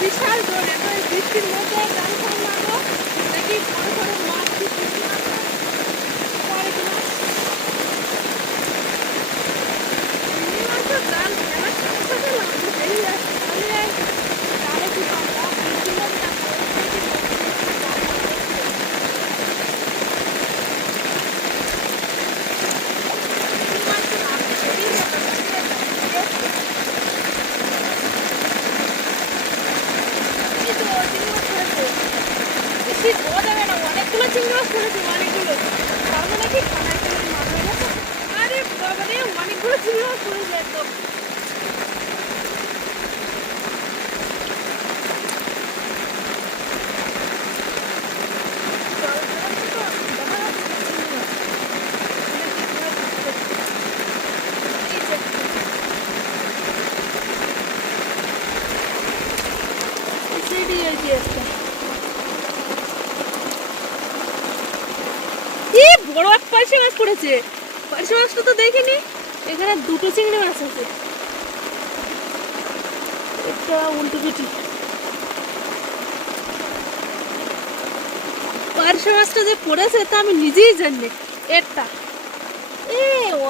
বিশাল জোর এখন বৃষ্টির মধ্যে গান ফান মারবো দেখি বড় বড় মাছ কি পুঁটি মাছ পরে কি মাছ চিংড়ি মাছের জাল ফেলার সাথে সাথে লাগবে এই তাহলে জালে কি পাবো বৃষ্টির মধ্যে বেশি ধোয়া যাবে না অনেকগুলো চিংড়ি মাছ পড়েছে অনেকগুলো তার মানে কি খানায় খানায় মাছ হয়ে গেছে আরে বাবা রে অনেকগুলো চিংড়ি মাছ পড়েছে একদম বড় এক পার্শে মাছ পড়েছে পার্শে মাছটা তো দেখিনি এখানে দুটো চিংড়ি মাছ আছে একটা উল্টো পিটি পার্শে মাছটা যে পড়েছে তা আমি নিজেই জানি একটা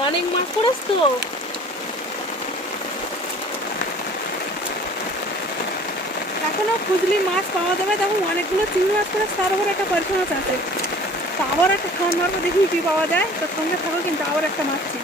অনেক মাছ পড়েছে তো এখনো খুঁজলি মাছ পাওয়া যাবে তখন অনেকগুলো চিংড়ি মাছ পড়েছে তার উপর একটা পার্শে মাছ আছে তা আবার একটা খাওয়ান মারবো দেখি কি পাওয়া যায় তোর সঙ্গে থাকো কিন্তু আবার একটা মারছি